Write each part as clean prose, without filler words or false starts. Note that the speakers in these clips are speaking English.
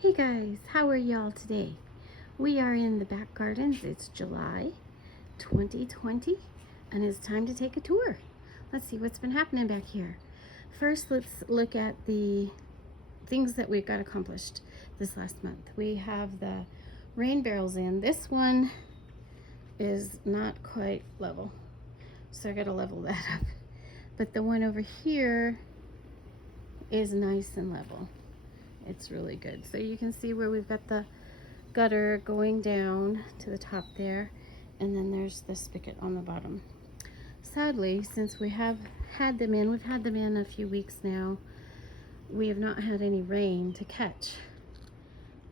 Hey guys, how are y'all today? We are in the back gardens. It's July 2020 and it's time to take a tour. Let's see what's been happening back here. First, let's look at the things that we've got accomplished this last month. We have the rain barrels in. This one is not quite level, so I gotta level that up. But the one over here is nice and level. It's really good. So you can see where we've got the gutter going down to the top there, and then there's the spigot on the bottom. Sadly, since we have had them in, we've had them in a few weeks now, we have not had any rain to catch.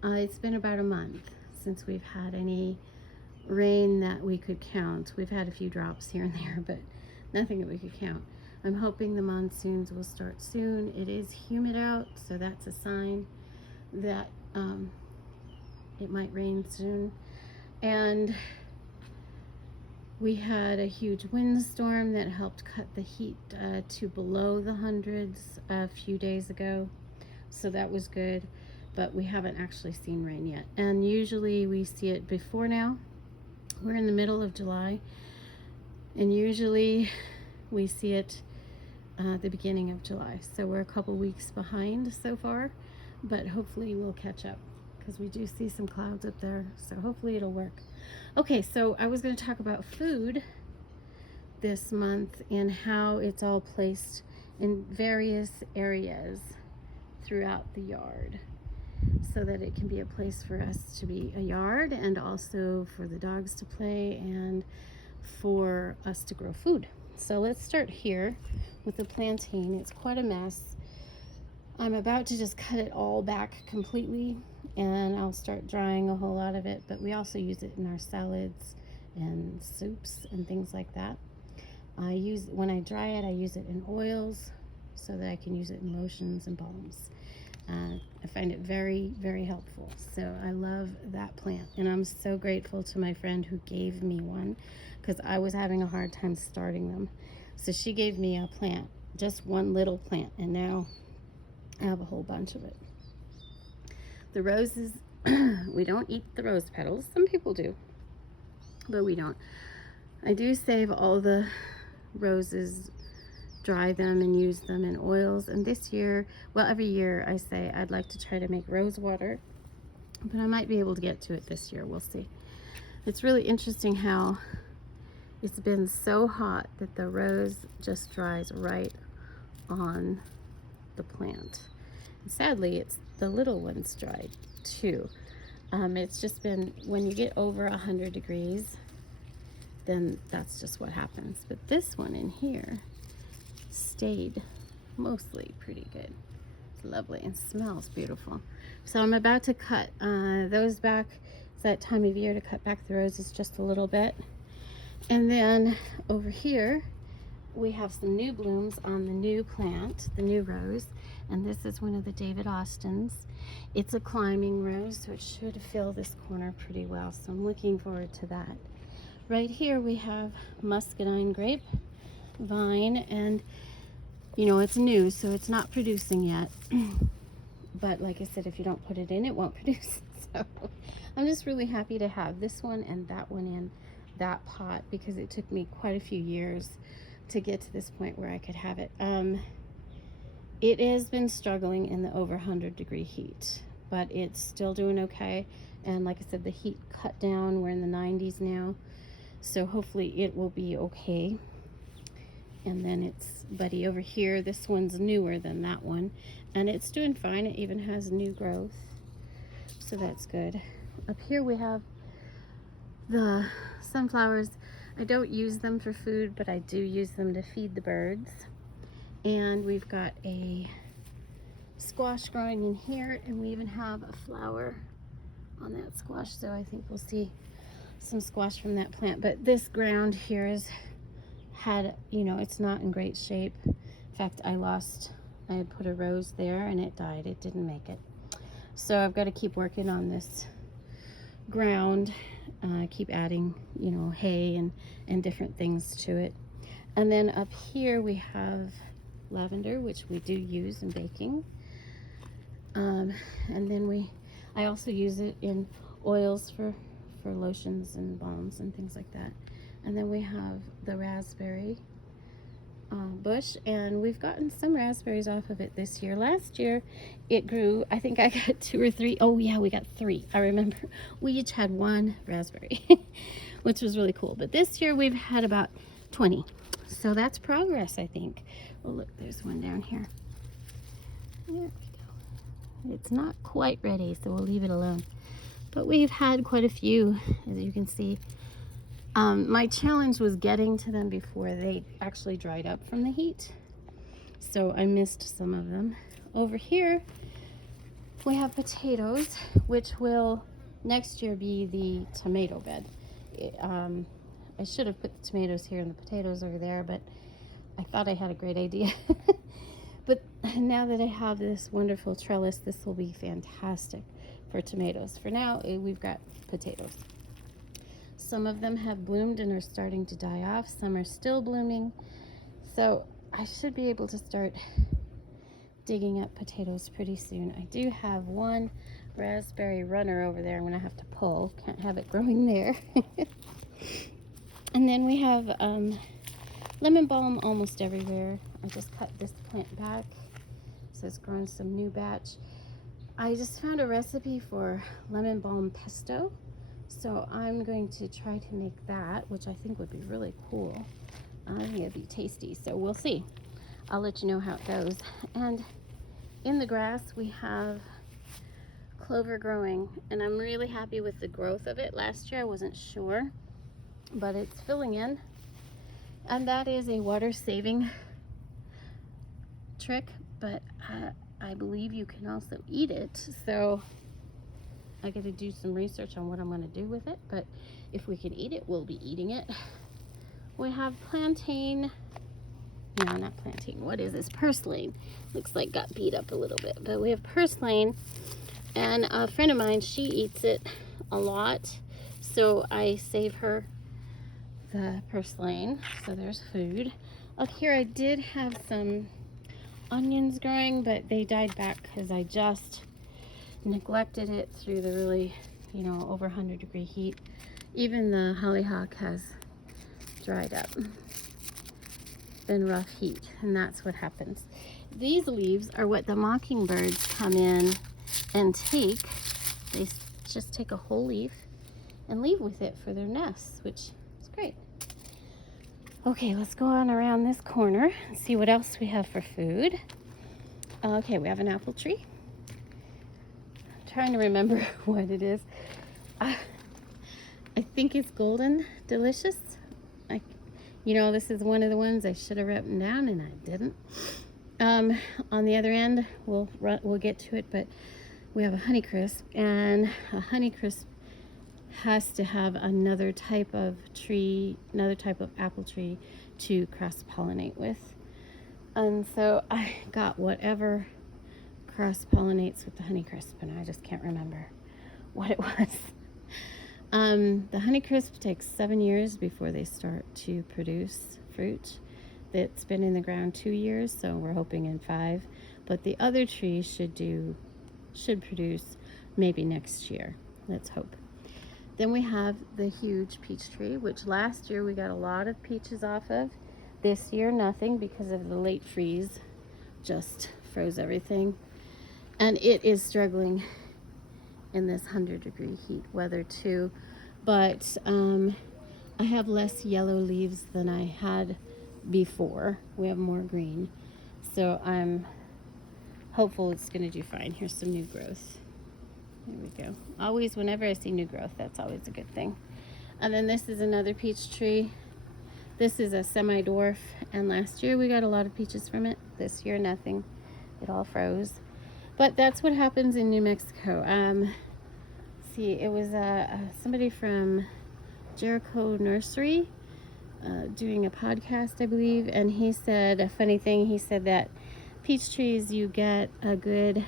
It's been about a month since we've had any rain that we could count. We've had a few drops here and there, but nothing that we could count. I'm hoping the monsoons will start soon. It is humid out, so that's a sign that it might rain soon. And we had a huge windstorm that helped cut the heat to below the hundreds a few days ago, so that was good, but we haven't actually seen rain yet. And usually we see it before now. We're in the middle of July, and usually we see it the beginning of July. So we're a couple weeks behind so far, but hopefully we'll catch up because we do see some clouds up there. So hopefully it'll work. Okay, so I was going to talk about food this month and how it's all placed in various areas throughout the yard so that it can be a place for us to be a yard, and also for the dogs to play and for us to grow food. So let's start here with the plantain. It's quite a mess. I'm about to just cut it all back completely, and I'll start drying a whole lot of it, but we also use it in our salads and soups and things like that. When I dry it, I use it in oils so that I can use it in lotions and balms. I find it very, very helpful. So I love that plant, and I'm so grateful to my friend who gave me one because I was having a hard time starting them. So she gave me a plant, just one little plant, and now I have a whole bunch of it. The roses, we don't eat the rose petals. Some people do, but we don't. I do save all the roses, dry them and use them in oils. And this year, well, every year I say I'd like to try to make rose water, but I might be able to get to it this year. We'll see. It's really interesting how it's been so hot that the rose just dries right on the plant. And sadly, it's the little ones dried too. It's just been, when you get over 100 degrees, then that's just what happens. But this one in here stayed mostly pretty good. It's lovely and smells beautiful. So I'm about to cut those back. It's that time of year to cut back the roses just a little bit. And then over here we have some new blooms on the new plant, the new rose, and this is one of the David Austins. It's a climbing rose, so it should fill this corner pretty well, so I'm looking forward to that. Right here we have muscadine grape vine, and you know, it's new, so it's not producing yet. But like I said, if you don't put it in, it won't produce. So I'm just really happy to have this one and that one in that pot, because it took me quite a few years to get to this point where I could have it. It has been struggling in the over 100 degree heat, but it's still doing okay. And like I said, the heat cut down. We're in the 90s now, so hopefully it will be okay. And then it's Buddy over here. This one's newer than that one, and it's doing fine. It even has new growth, so that's good. Up here we have the sunflowers. I don't use them for food, but I do use them to feed the birds. And we've got a squash growing in here, and we even have a flower on that squash, so I think we'll see some squash from that plant. But this ground here is you know, it's not in great shape. In fact, I had put a rose there and it died. It didn't make it. So I've got to keep working on this ground, keep adding, you know, hay and different things to it. And then up here we have lavender, which we do use in baking. And then I also use it in oils for lotions and balms and things like that. And then we have the raspberry bush, and we've gotten some raspberries off of it this year. Last year it grew, I think I got 2 or 3. Oh yeah, we got 3. I remember we each had 1 raspberry which was really cool. But this year we've had about 20, so that's progress, I think. Oh look, there's one down here. There we go. It's not quite ready, so we'll leave it alone, but we've had quite a few, as you can see. My challenge was getting to them before they actually dried up from the heat, so I missed some of them. Over here we have potatoes, which will next year be the tomato bed. I should have put the tomatoes here and the potatoes over there, but I thought I had a great idea. But now that I have this wonderful trellis, this will be fantastic for tomatoes. For now, we've got potatoes. Some of them have bloomed and are starting to die off. Some are still blooming. So I should be able to start digging up potatoes pretty soon. I do have 1 raspberry runner over there I'm gonna have to pull. Can't have it growing there. And then we have lemon balm almost everywhere. I just cut this plant back, so it's growing some new batch. I just found a recipe for lemon balm pesto, so I'm going to try to make that, which I think would be really cool. I think it'd be tasty, so we'll see. I'll let you know how it goes. And in the grass we have clover growing, and I'm really happy with the growth of it. Last year I wasn't sure, but it's filling in, and that is a water saving trick, but I believe you can also eat it, so I got to do some research on what I'm going to do with it, but if we can eat it, we'll be eating it. We have plantain. No, not plantain. What is this? Purslane. Looks like got beat up a little bit, but we have purslane, and a friend of mine, she eats it a lot, so I save her the purslane. So there's food. Up here I did have some onions growing, but they died back because I just neglected it through the really, over 100-degree heat. Even the hollyhock has dried up. Been rough heat, and that's what happens. These leaves are what the mockingbirds come in and take. They just take a whole leaf and leave with it for their nests, which is great. Okay, let's go on around this corner and see what else we have for food. Okay, we have an apple tree. I'm trying to remember what it is. I think it's Golden Delicious. This is one of the ones I should have written down and I didn't. On the other end, we'll get to it, but we have a Honeycrisp, and a Honeycrisp has to have another type of apple tree to cross-pollinate with. And so I got whatever cross-pollinates with the Honeycrisp, and I just can't remember what it was. The Honeycrisp takes 7 years before they start to produce fruit. It's been in the ground 2 years, so we're hoping in 5. But the other tree should produce maybe next year. Let's hope. Then we have the huge peach tree, which last year we got a lot of peaches off of. This year nothing, because of the late freeze. Just froze everything. And it is struggling in this 100-degree heat weather too. But I have less yellow leaves than I had before. We have more green. So I'm hopeful it's going to do fine. Here's some new growth. There we go. Always, whenever I see new growth, that's always a good thing. And then this is another peach tree. This is a semi-dwarf, and last year we got a lot of peaches from it. This year, nothing. It all froze. But that's what happens in New Mexico. See, it was somebody from Jericho Nursery doing a podcast, I believe, and he said a funny thing. He said that peach trees, you get a good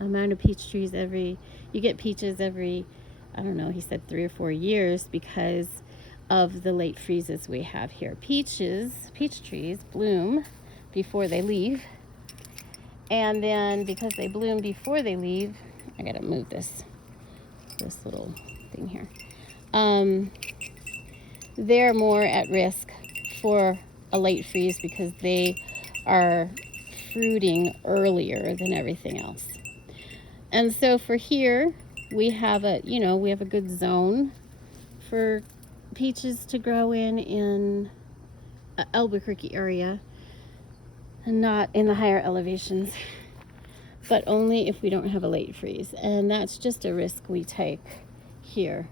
amount of peach trees you get peaches every, I don't know, he said 3 or 4 years because of the late freezes we have here. Peach trees bloom before they leave, and then because they bloom before they leave, I gotta move this. this little thing here. They're more at risk for a late freeze because they are fruiting earlier than everything else. And so for here, we have a good zone for peaches to grow in Albuquerque area, and not in the higher elevations, but only if we don't have a late freeze. And that's just a risk we take here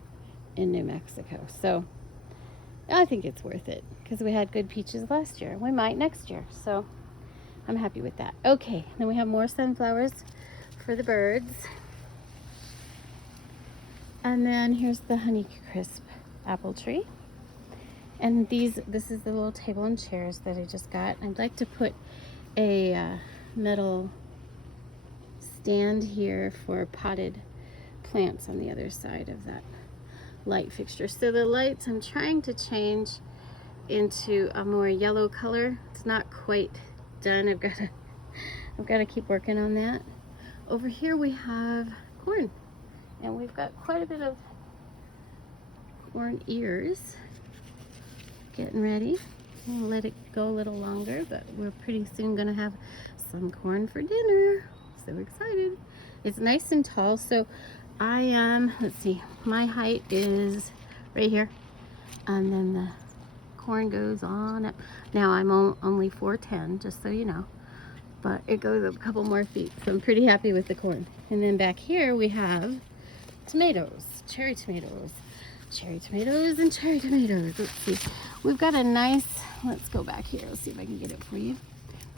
in New Mexico. So I think it's worth it because we had good peaches last year. We might next year. So I'm happy with that. Okay, then we have more sunflowers for the birds. And then here's the Honeycrisp apple tree. And this is the little table and chairs that I just got. I'd like to put a metal stand here for potted plants on the other side of that light fixture. So the lights I'm trying to change into a more yellow color. It's not quite done. I've got to keep working on that. Over here we have corn, and we've got quite a bit of corn ears. Getting ready. I'll let it go a little longer, but we're pretty soon gonna have some corn for dinner. So excited. It's nice and tall. So I am, let's see, my height is right here, and then the corn goes on up. Now I'm only 4'10", just so you know, but it goes up a couple more feet, so I'm pretty happy with the corn. And then back here we have tomatoes, cherry tomatoes and cherry tomatoes. Let's see, we've got a nice, let's go back here, let's see if I can get it for you.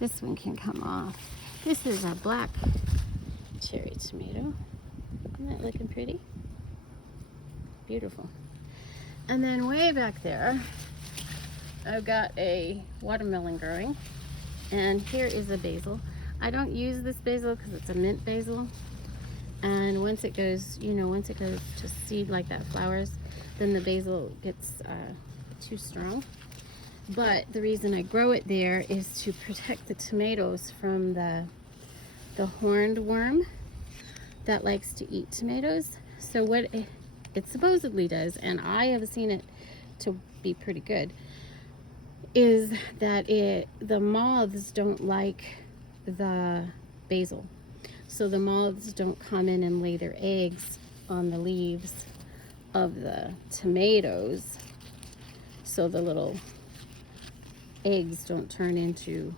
This one can come off. This is a black cherry tomato. Isn't that looking pretty? Beautiful. And then way back there, I've got a watermelon growing. And here is a basil. I don't use this basil because it's a mint basil. And once it goes to seed like that, flowers, then the basil gets too strong. But the reason I grow it there is to protect the tomatoes from the horned worm that likes to eat tomatoes. So what it supposedly does, and I have seen it to be pretty good, is that the moths don't like the basil. So the moths don't come in and lay their eggs on the leaves of the tomatoes. So the little eggs don't turn into,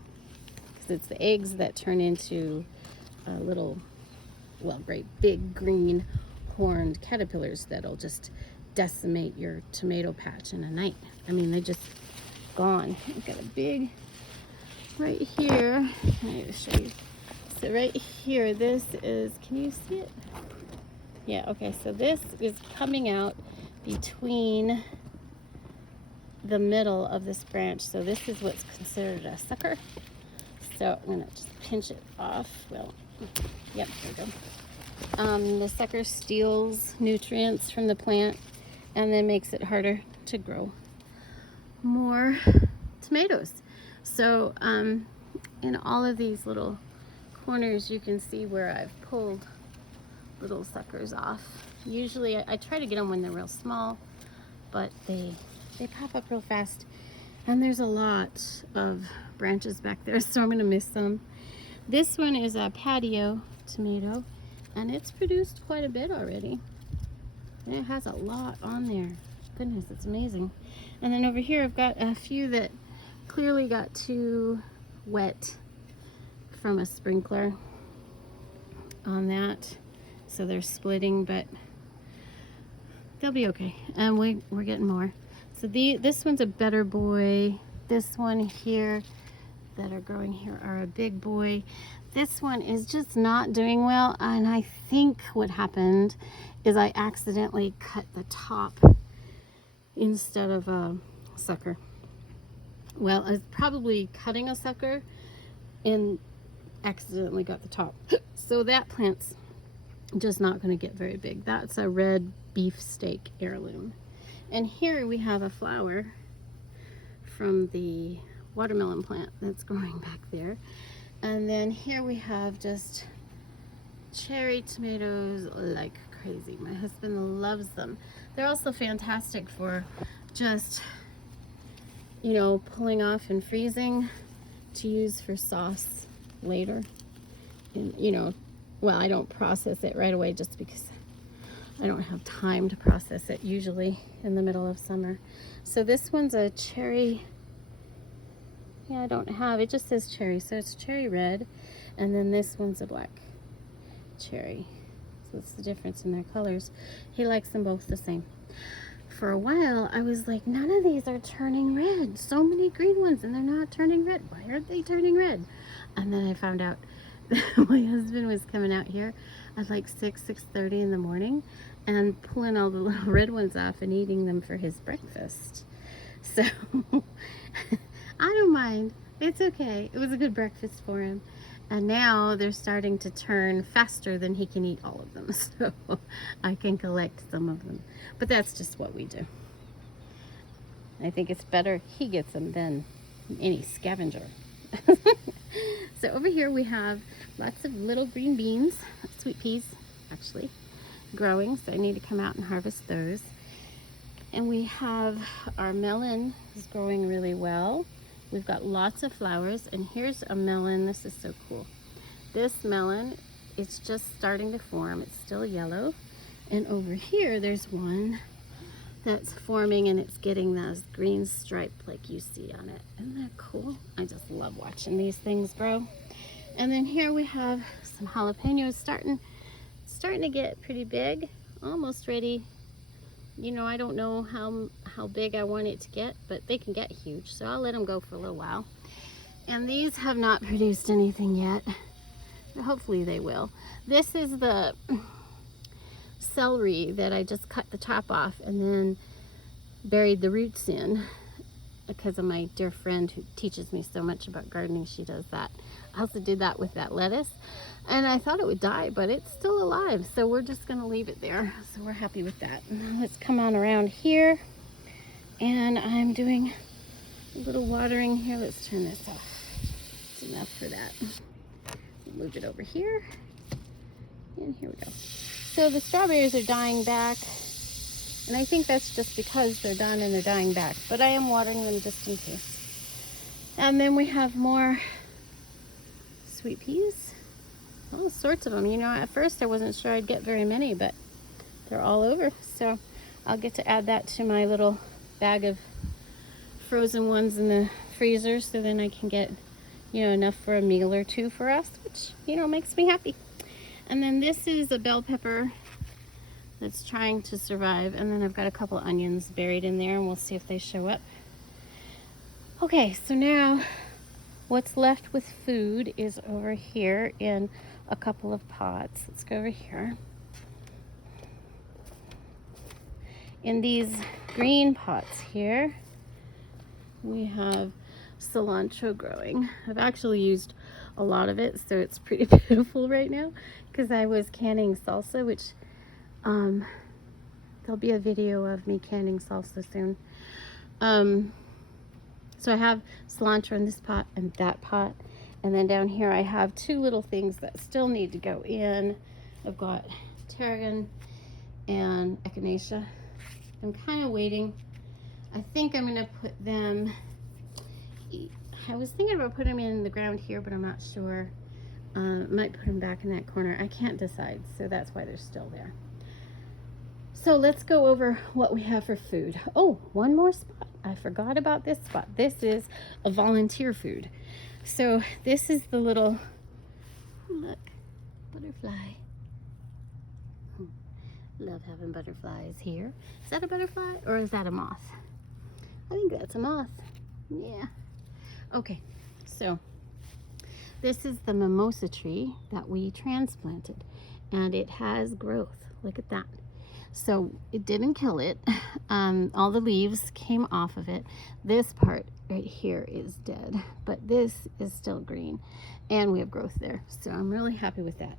because it's the eggs that turn into little, well, great big green horned caterpillars that'll just decimate your tomato patch in a night. I mean, they just gone. I've got a big right here. I'm going to show you. So right here, this is, can you see it? Yeah, okay, so this is coming out between the middle of this branch. So this is what's considered a sucker. So I'm gonna just pinch it off. Well, yep, there we go. The sucker steals nutrients from the plant and then makes it harder to grow more tomatoes. So in all of these little corners, you can see where I've pulled little suckers off. Usually I try to get them when they're real small, but they pop up real fast, and there's a lot of branches back there, so I'm gonna miss some. This one is a patio tomato, and it's produced quite a bit already, and it has a lot on there. Goodness, it's amazing. And then over here I've got a few that clearly got too wet from a sprinkler on that, so they're splitting, but they'll be okay. And we're getting more. So this one's a better boy. This one here that are growing here are a big boy. This one is just not doing well, and I think what happened is I accidentally cut the top instead of a sucker. Well, I was probably cutting a sucker and accidentally got the top. So that plant's just not going to get very big. That's a red beefsteak heirloom. And here we have a flower from the watermelon plant that's growing back there. And then here we have just cherry tomatoes like crazy. My husband loves them. They're also fantastic for just, you know, pulling off and freezing to use for sauce later. And, you know, well, I don't process it right away just because I don't have time to process it usually in the middle of summer. So this one's a cherry. Yeah, I don't have, it just says cherry, so it's cherry red. And then this one's a black cherry. So that's the difference in their colors. He likes them both the same. For a while, I was like, none of these are turning red. So many green ones, and they're not turning red. Why aren't they turning red? And then I found out that my husband was coming out here at like 6:30 in the morning and pulling all the little red ones off and eating them for his breakfast. So I don't mind. It's okay. It was a good breakfast for him. And now they're starting to turn faster than he can eat all of them. So I can collect some of them. But that's just what we do. I think it's better he gets them than any scavenger. So over here we have lots of little green beans, sweet peas actually, growing. So I need to come out and harvest those. And we have our melon is growing really well. We've got lots of flowers, and here's a melon. This is so cool. This melon, it's just starting to form. It's still yellow. And over here, there's one that's forming, and it's getting that green stripe like you see on it. Isn't that cool? I just love watching these things grow. And then here we have some jalapenos starting to get pretty big, almost ready. You know, I don't know how big I want it to get, but they can get huge, so I'll let them go for a little while. And these have not produced anything yet. Hopefully they will. This is the celery that I just cut the top off and then buried the roots in because of my dear friend who teaches me so much about gardening. She does that. I also did that with that lettuce, and I thought it would die, but it's still alive, so we're just gonna leave it there. So we're happy with that. Now let's come on around here, and I'm doing a little watering here. Let's turn this off. It's enough for that. Move it over here, and here we go. So the strawberries are dying back, and I think that's just because they're done and they're dying back, but I am watering them just in case. And then we have more sweet peas, all sorts of them. You know, at first I wasn't sure I'd get very many, but they're all over. So I'll get to add that to my little bag of frozen ones in the freezer, so then I can get, you know, enough for a meal or two for us, which, you know, makes me happy. And then this is a bell pepper that's trying to survive. And then I've got a couple of onions buried in there, and we'll see if they show up. Okay, so now what's left with food is over here in a couple of pots. Let's go over here. In these green pots here, we have cilantro growing. I've actually used a lot of it, so it's pretty beautiful right now because I was canning salsa, which there'll be a video of me canning salsa soon. So I have cilantro in this pot and that pot, and then down here I have two little things that still need to go in. I've got tarragon and echinacea. I'm kind of waiting. I think I'm going to put them, I was thinking about putting them in the ground here, but I'm not sure. Might put them back in that corner. I can't decide, so that's why they're still there. So let's go over what we have for food. Oh, one more spot. I forgot about this spot. This is a volunteer food. So this is the little, look, butterfly. Love having butterflies here. Is that a butterfly or is that a moth? I think that's a moth. Yeah. Okay, so this is the mimosa tree that we transplanted, and it has growth. Look at that. So it didn't kill it. All the leaves came off of it. This part right here is dead, but this is still green, and we have growth there. So I'm really happy with that.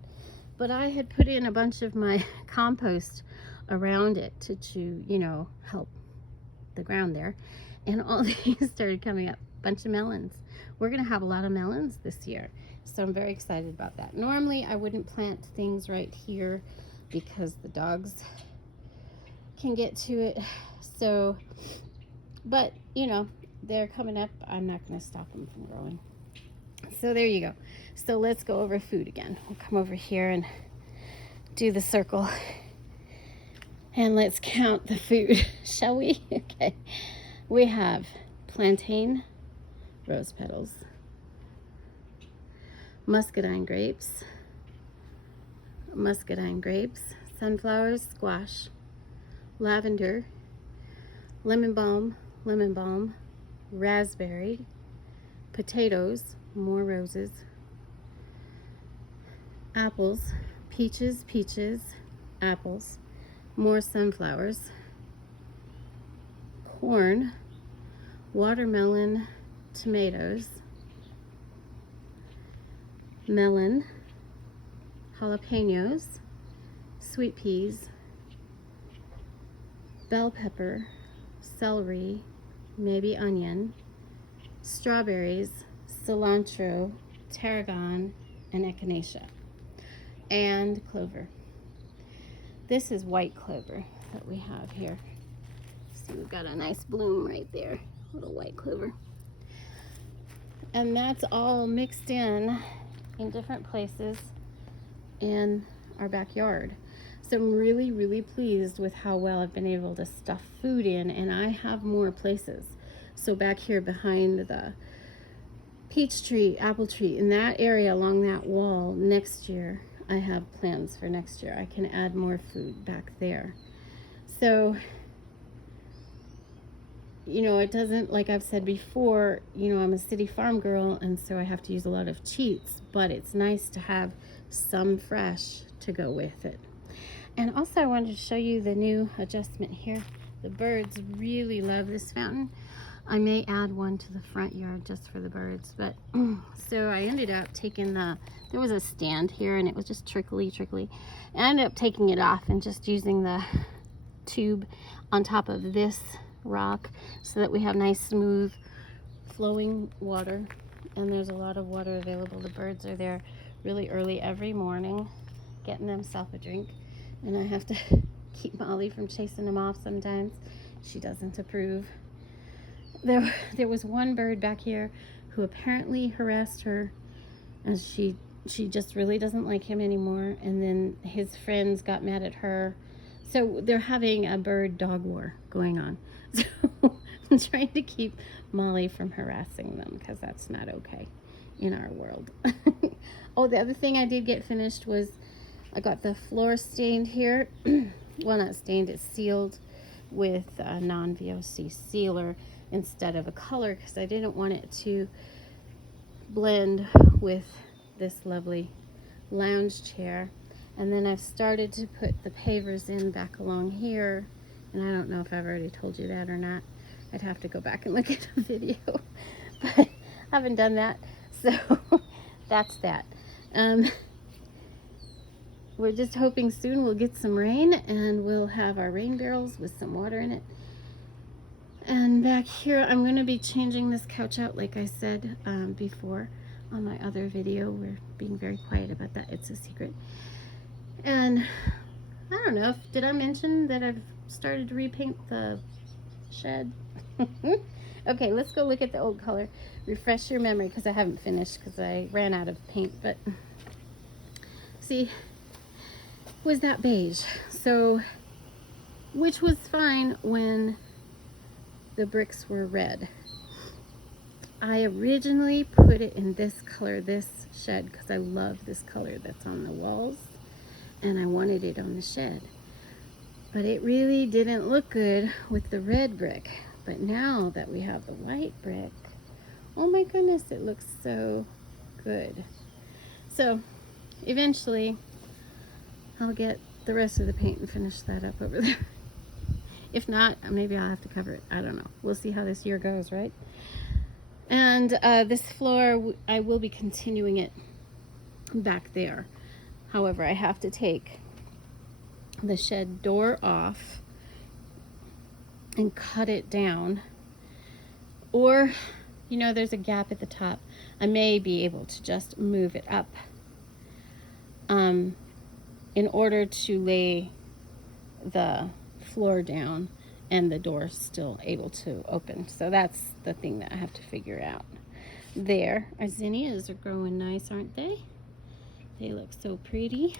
But I had put in a bunch of my compost around it to you know, help the ground there, and all these started coming up. Bunch of melons. We're gonna have a lot of melons this year. So I'm very excited about that. Normally I wouldn't plant things right here because the dogs can get to it. So, but you know, they're coming up. I'm not going to stop them from growing. So there you go. So let's go over food again. We'll come over here and do the circle. And let's count the food, shall we? Okay. We have plantain, rose petals, muscadine grapes, sunflowers, squash, lavender, lemon balm, raspberry, potatoes, more roses, apples, peaches, apples, more sunflowers, corn, watermelon, tomatoes, melon, jalapenos, sweet peas, bell pepper, celery, maybe onion, strawberries, cilantro, tarragon, and echinacea, and clover. This is white clover that we have here. See, we've got a nice bloom right there, little white clover. And that's all mixed in different places in our backyard. So I'm really, really pleased with how well I've been able to stuff food in, and I have more places. So back here behind the peach tree, apple tree, in that area along that wall next year, I have plans for next year. I can add more food back there. So, you know, it doesn't, like I've said before, you know, I'm a city farm girl, and so I have to use a lot of cheats, but it's nice to have some fresh to go with it. And also I wanted to show you the new adjustment here. The birds really love this fountain. I may add one to the front yard just for the birds, but so I ended up taking there was a stand here and it was just trickly. I ended up taking it off and just using the tube on top of this rock so that we have nice smooth flowing water, and there's a lot of water available. The birds are there really early every morning getting themselves a drink, and I have to keep Molly from chasing them off sometimes. She doesn't approve. There was one bird back here who apparently harassed her, and she just really doesn't like him anymore, and then his friends got mad at her. So they're having a bird dog war going on. So I'm trying to keep Molly from harassing them because that's not okay in our world. Oh, the other thing I did get finished was I got the floor stained here. Well, not stained, it's sealed with a non-VOC sealer instead of a color because I didn't want it to blend with this lovely lounge chair. And then I've started to put the pavers in back along here, and I don't know if I've already told you that or not. I'd have to go back and look at the video, but I haven't done that, so that's that. We're just hoping soon we'll get some rain and we'll have our rain barrels with some water in it. And back here, I'm going to be changing this couch out, like I said before on my other video. We're being very quiet about that. It's a secret. And I don't know, did I mention that I've started to repaint the shed? Okay, let's go look at the old color. Refresh your memory, because I haven't finished because I ran out of paint. But see, was that beige? So, which was fine when the bricks were red. I originally put it in this color, this shed, because I love this color that's on the walls, and I wanted it on the shed. But it really didn't look good with the red brick. But now that we have the white brick, oh my goodness, it looks so good. So eventually I'll get the rest of the paint and finish that up over there. If not, maybe I'll have to cover it. I don't know. We'll see how this year goes, right? And this floor, I will be continuing it back there. However, I have to take the shed door off and cut it down, or You know, there's a gap at the top. I may be able to just move it up in order to lay the floor down and the door still able to open. So that's the thing that I have to figure out. There, our zinnias are growing nice, aren't they? They look so pretty.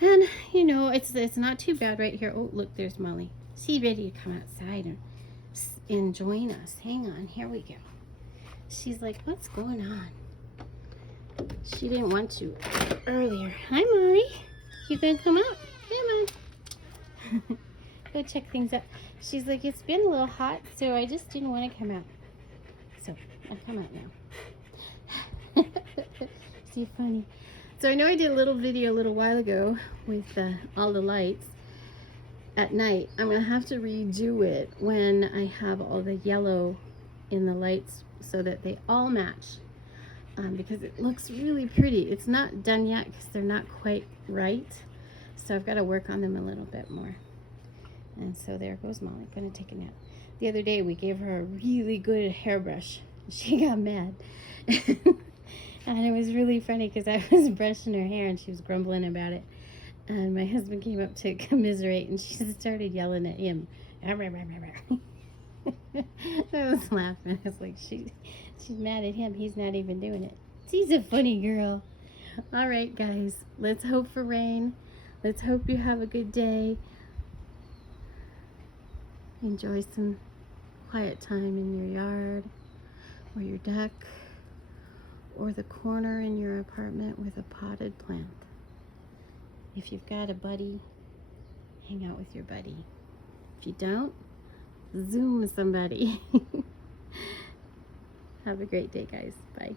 And, you know, it's not too bad right here. Oh, look, there's Molly. She's ready to come outside and join us. Hang on, here we go. She's like, what's going on? She didn't want to earlier. Hi, Molly. You gonna come out? Come on. Go check things out. She's like, it's been a little hot, so I just didn't want to come out. So, I'll come out now. See, funny. So I know I did a little video a little while ago with all the lights at night. I'm going to have to redo it when I have all the yellow in the lights so that they all match. Because it looks really pretty. It's not done yet because they're not quite right. So I've got to work on them a little bit more. And so there goes Molly, going to take a nap. The other day we gave her a really good hairbrush. She got mad. And it was really funny because I was brushing her hair and she was grumbling about it. And my husband came up to commiserate and she started yelling at him. I was laughing. I was like, she's mad at him. He's not even doing it. She's a funny girl. All right, guys. Let's hope for rain. Let's hope you have a good day. Enjoy some quiet time in your yard or your deck or the corner in your apartment with a potted plant. If you've got a buddy, hang out with your buddy. If you don't, Zoom somebody. Have a great day, guys. Bye.